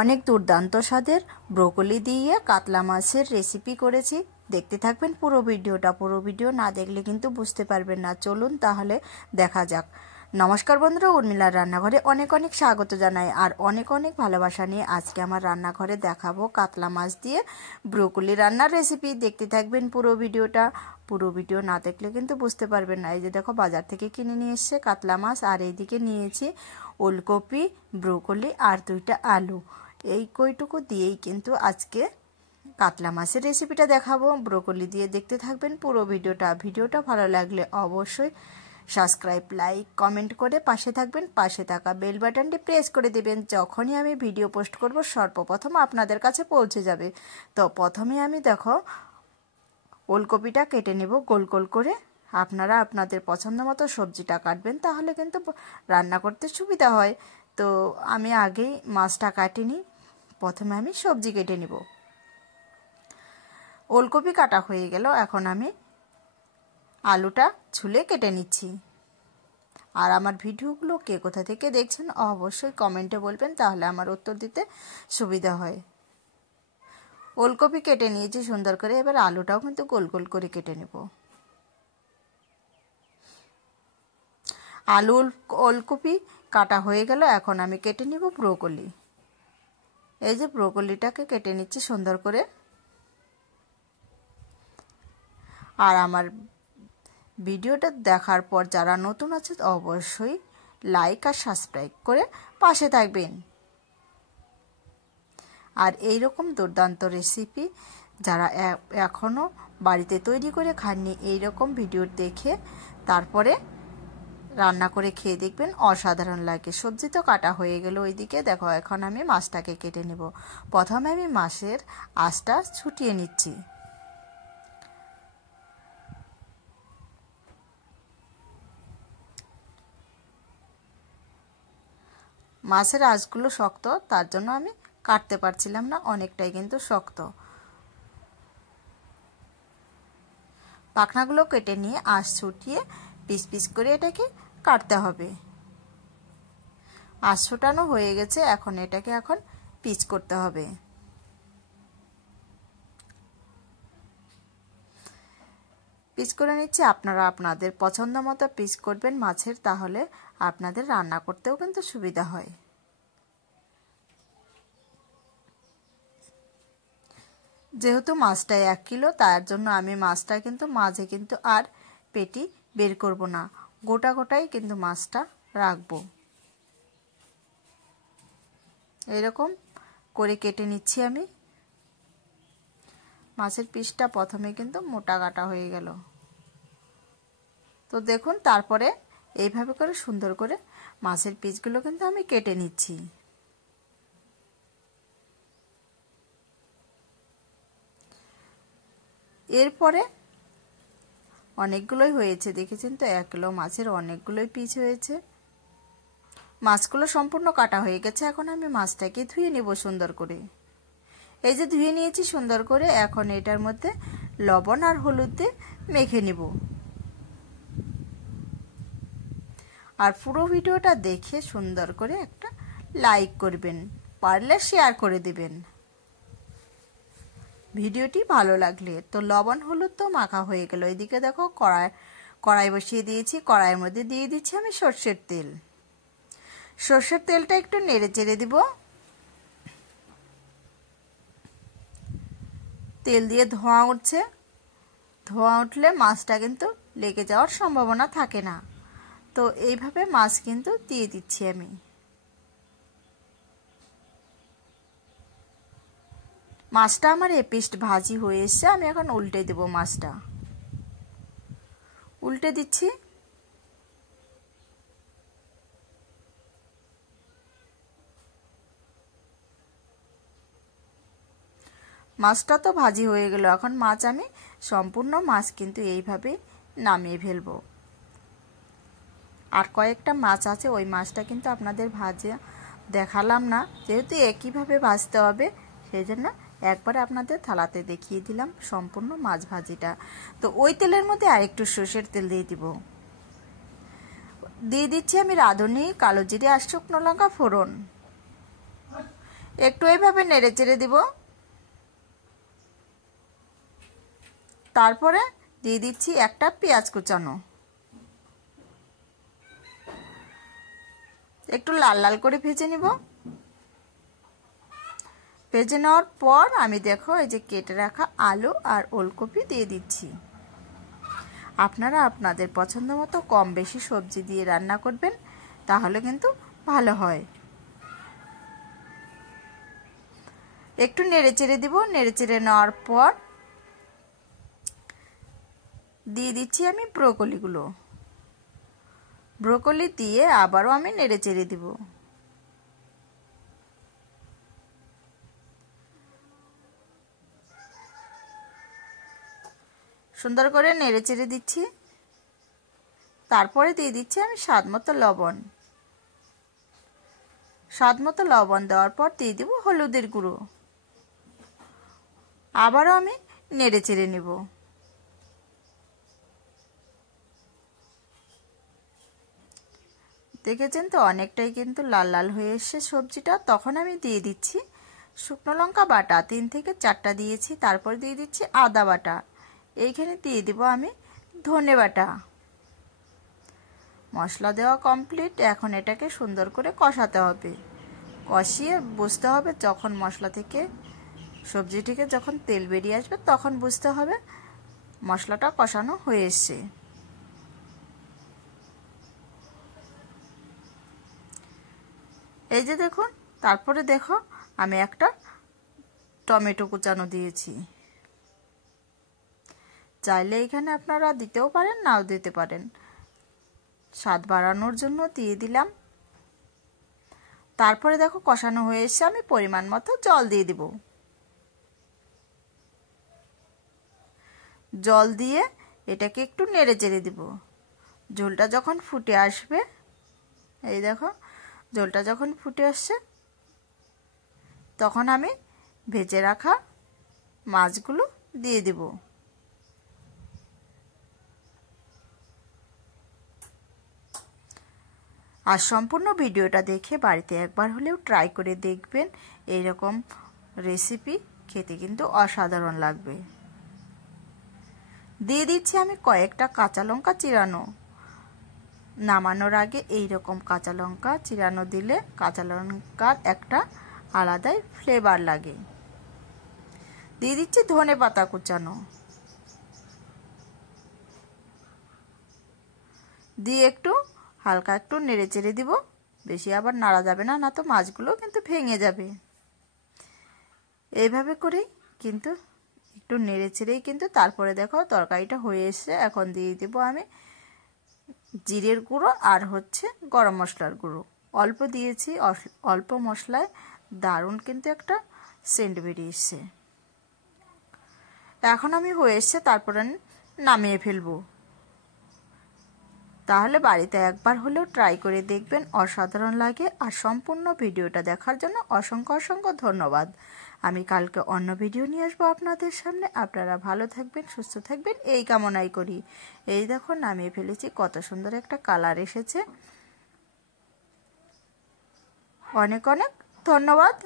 অনেক দুর্দান্ত স্বাদের ব্রোকলি দিয়ে কাতলা মাছের রেসিপি করেছি। দেখতে থাকবেন পুরো ভিডিওটা। পুরো ভিডিও না দেখলে কিন্তু বুঝতে পারবেন না। চলুন তাহলে দেখা যাক। নমস্কার বন্ধুরা, উর্মিলার রান্নাঘরে অনেক অনেক স্বাগত জানাই আর অনেক অনেক ভালোবাসা নিয়ে আজকে আমার রান্নাঘরে দেখাবো কাতলা মাছ দিয়ে ব্রোকলি রান্নার রেসিপি। দেখতে থাকবেন পুরো ভিডিওটা। পুরো ভিডিও না দেখলে কিন্তু বুঝতে পারবেন না। এই যে দেখো, বাজার থেকে কিনে নিয়ে এসছে কাতলা মাছ, আর এইদিকে নিয়েছি ওলকপি, ব্রোকলি আর 2টা আলু। এই কইটুকু দিয়েই কিন্তু আজকে কাতলা মাছের রেসিপিটা দেখাবো ব্রোকলি দিয়ে। দেখতে থাকবেন পুরো ভিডিওটা। ভিডিওটা ভালো লাগলে অবশ্যই সাবস্ক্রাইব, লাইক, কমেন্ট করে পাশে থাকবেন। পাশে থাকা বেল বাটনটি প্রেস করে দেবেন। যখনই আমি ভিডিও পোস্ট করব সর্বপ্রথম আপনাদের কাছে পৌঁছে যাবে। তো প্রথমে আমি দেখো ওলকপিটা কেটে নেব গোল গোল করে। আপনারা আপনাদের পছন্দ মতো সবজিটা কাটবেন, তাহলে কিন্তু রান্না করতে সুবিধা হয়। তো আমি আগেই মাছটা কাটিনি, প্রথমে আমি সবজি কেটে নিব। ওলকপি কাটা হয়ে গেল, এখন আমি আলুটা ছুলে কেটে নিচ্ছি। আর আমার ভিডিওগুলো কে কোথা থেকে দেখছেন অবশ্যই কমেন্টে বলবেন, তাহলে আমার উত্তর দিতে সুবিধা হয়। ওলকপি কেটে নিয়েছি সুন্দর করে, এবার আলুটাও কিন্তু গোল গোল করে কেটে নেব। আলু ওলকপি কাটা হয়ে গেল, এখন আমি কেটে নিব ব্রোকলি। এই যে ব্রোকলিটাকে কেটে নিচ্ছি সুন্দর করে। আর আমার ভিডিওটা দেখার পর যারা নতুন আছে অবশ্যই লাইক আর সাবস্ক্রাইব করে পাশে থাকবেন। আর এই রকম দুর্দান্ত রেসিপি যারা এখনও বাড়িতে তৈরি করে খাননি, এই রকম ভিডিও দেখে তারপরে রান্না করে খেয়ে দেখবেন, অসাধারণ লাগে। সবজি তো কাটা হয়ে গেল ওইদিকে। দেখো, এখন আমি মাছটাকে কেটে নেব। প্রথমে আমি মাছের আঁশটা ছুটিয়ে নিচ্ছি। মাছের আঁশগুলো শক্ত, তার জন্য আমি কাটতে পারছিলাম না, অনেকটাই কিন্তু শক্ত। পাখনাগুলো কেটে নিয়ে আঁশ ছুটিয়ে পিস পিস করে এটাকে কাটতে হবে। আঁশ ছোটানো হয়ে গেছে, এখন এটাকে পিস করতে হবে। পিস করে নিচ্ছি। আপনারা আপনাদের পছন্দ মতো পিস করবেন মাছের, তাহলে আপনাদের রান্না করতেও কিন্তু সুবিধা হয়। যেহেতু মাছটা 1 কিলো, তার জন্য আমি মাছটা কিন্তু মাঝে কিন্তু আর পেটি বের করব না, গোটা গোটাই কিন্তু মাছটা রাখবো। এরকম করে কেটে নিচ্ছি আমি। মাছের পিসটা প্রথমে কিন্তু মোটা কাটা হয়ে গেল। তো দেখুন, তারপরে এইভাবে করে সুন্দর করে মাছের পিসগুলো কিন্তু আমি কেটে নিচ্ছি। এরপরে অনেকগুলোই হয়েছে, দেখেছেন তো, 1 কিলো মাছের অনেকগুলোই পিস হয়েছে। মাছগুলো সম্পূর্ণ কাটা হয়ে গেছে, এখন আমি মাছটাকে ধুয়ে নেব সুন্দর করে। এই যে ধুয়ে নিয়েছি সুন্দর করে, এখন এটার মধ্যে লবণ আর হলুদ দিয়ে মেখে নেব। আর পুরো ভিডিওটা দেখে সুন্দর করে একটা লাইক করবেন, পারলে শেয়ার করে দিবেন ভিডিওটি ভালো লাগলে। তো লবণ হলুদ তো মাখা হয়ে গেল। এদিকে দেখো, কড়াই বসিয়ে দিয়েছি। কড়াইয়ের মধ্যে দিয়ে দিচ্ছি আমি সর্ষের তেল। সর্ষের তেলটা একটু নেড়ে চেড়ে দিব। তেল দিয়ে ধোঁয়া উঠছে, ধোঁয়া উঠলে মাছটা কিন্তু লেগে যাওয়ার সম্ভাবনা থাকে না। তো এইভাবে মাছ কিন্তু দিয়ে দিচ্ছি আমি। মাছটা আমার এপিস্ট ভাজি হয়ে এসছে, আমি এখন উল্টে দেব। মাছটা উল্টে দিচ্ছি। মাছটা তো ভাজি হয়ে গেল, এখন মাছ আমি সম্পূর্ণ মাছ কিন্তু এইভাবে নামিয়ে ফেলবো। আর কয়েকটা মাছ আছে, ওই মাছটা কিন্তু আপনাদের ভাজা দেখালাম না, যেহেতু একইভাবে ভাজতে হবে, সেই জন্য একবারে আপনাদের থালাতে দেখিয়ে দিলাম সম্পূর্ণ মাছ ভাজিটা। তো ওই তেলের মধ্যে আরেকটু সর্ষের তেল দিয়ে দিব। দিয়ে দিচ্ছি আমি রাঁধুনি, কালো জিরে আর শুকনো লঙ্কা ফোড়ন। একটু এইভাবে নেড়ে চেড়ে দিব। তারপরে দিয়ে দিচ্ছি একটা পেঁয়াজ কুচানো। একটু লাল লাল করে ভেজে নিব। ভেজে নেওয়ার পর আমি দেখো এই যে কেটে রাখা আলু আর ওলকপি দিয়ে দিচ্ছি। আপনারা আপনাদের পছন্দ মতো কম বেশি সবজি দিয়ে রান্না করবেন, তাহলে কিন্তু ভালো হয়। একটু নেড়ে চেড়ে দিব। নেড়ে চেড়ে নেওয়ার পর দিয়ে দিচ্ছি আমি ব্রোকলিগুলো। ব্রোকলি দিয়ে আবারও আমি নেড়ে চেড়ে দিব। সুন্দর করে নেড়ে চেড়ে দিচ্ছি। তারপরে দিয়ে দিচ্ছি আমি স্বাদ মতো লবণ। স্বাদ মতো লবণ দেওয়ার পর দিয়ে দিব হলুদের গুঁড়ো। আবারও আমি নেড়ে চেড়ে নেব। দেখেছেন তো অনেকটাই কিন্তু লাল লাল হয়ে এসছে সবজিটা। তখন আমি দিয়ে দিচ্ছি শুকনো লঙ্কা বাটা, 3 থেকে 4টা দিয়েছি। তারপর দিয়ে দিচ্ছি আদা বাটা। এইখানে দিয়ে দিব আমি ধনে বাটা। মশলা দেওয়া কমপ্লিট। এখন এটাকে সুন্দর করে কষাতে হবে। কষিয়ে বুঝতে হবে যখন মশলা থেকে সবজি থেকে যখন তেল বেরিয়ে আসবে তখন বুঝতে হবে মশলাটা কষানো হয়ে এসছে। এই যে দেখুন, তারপরে দেখো আমি একটা টমেটো কুচানো দিয়েছি। চাইলে এখানে আপনারা দিতেও পারেন, নাও দিতে পারেন। স্বাদ বাড়ানোর জন্য দিয়ে দিলাম। তারপরে দেখো কষানো হয়ে এসে আমি পরিমাণ মতো জল দিয়ে দিব। জল দিয়ে এটাকে একটু নেড়ে চেড়ে দিব। ঝোলটা যখন ফুটে আসবে, এই দেখো ঝোলটা যখন ফুটে আসছে তখন আমি ভেজে রাখা মাছগুলো দিয়ে দিব। আর সম্পূর্ণ ভিডিওটা দেখে বাড়িতে একবার হলেও ট্রাই করে দেখবেন। এইরকম রেসিপি খেতে কিন্তু অসাধারণ লাগবে। দিয়ে দিচ্ছি আমি কয়েকটা কাঁচা লঙ্কা চিরানো। নামানোর আগে এইরকম কাঁচা লঙ্কা চিরানো দিলে কাঁচা লঙ্কার একটা আলাদাই ফ্লেভার লাগে। দিয়ে দিচ্ছি ধনে পাতা কুচানো। দিয়ে একটু হালকা একটু নেড়ে চেড়ে দিব। বেশি আবার নাড়া যাবে না, না তো মাছগুলো কিন্তু ভেঙে যাবে। এইভাবে করেই কিন্তু একটু নেড়ে চেড়েই কিন্তু তারপরে দেখো তরকারিটা হয়ে এসছে। এখন দিয়ে দেব আমি জিরের গুঁড়ো আর হচ্ছে গরম মশলার গুঁড়ো। অল্প দিয়েছি, অল্প মশলায় দারুণ কিন্তু একটা সেন্ট বেরিয়ে এসছে। এখন আমি হয়ে এসছে, তারপরে নামিয়ে ফেলবো। তাহলে বাড়িতে একবার হলেও ট্রাই করে দেখবেন, অসাধারণ লাগে। আর সম্পূর্ণ ভিডিওটা দেখার জন্য অসংখ্য অসংখ্য ধন্যবাদ। আমি কালকে অন্য ভিডিও নিয়ে আসবো আপনাদের সামনে। আপনারা ভালো থাকবেন, সুস্থ থাকবেন এই কামনাই করি। এই দেখো নামিয়ে ফেলেছি, কত সুন্দর একটা কালার এসেছে। অনেক অনেক ধন্যবাদ।